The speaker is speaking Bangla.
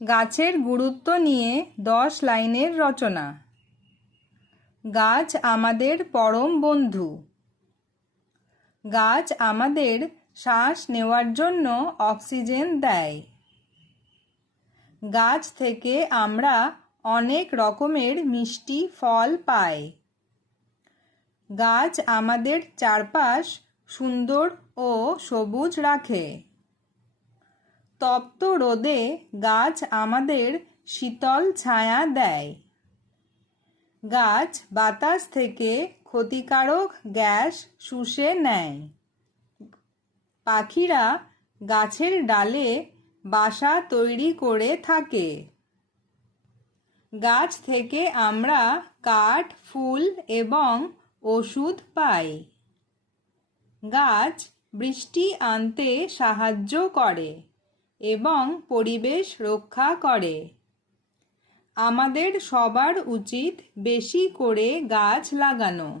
গাছের গুরুত্ব নিয়ে 10 লাইনের রচনা। গাছ আমাদের পরম বন্ধু। গাছ আমাদের শ্বাস নেওয়ার জন্য অক্সিজেন দেয়। গাছ থেকে আমরা অনেক রকমের মিষ্টি ফল পাই। গাছ আমাদের চারপাশ সুন্দর ও সবুজ রাখে। তপ্ত রোদে গাছ আমাদের শীতল ছায়া দেয়। গাছ বাতাস থেকে ক্ষতিকারক গ্যাস শুষে নেয়। পাখিরা গাছের ডালে বাসা তৈরি করে থাকে। গাছ থেকে আমরা কাঠ, ফুল এবং ওষুধ পাই। গাছ বৃষ্টি আনতে সাহায্য করে এবং পরিবেশ রক্ষা করে। আমাদের সবার উচিত বেশি করে গাছ লাগানো।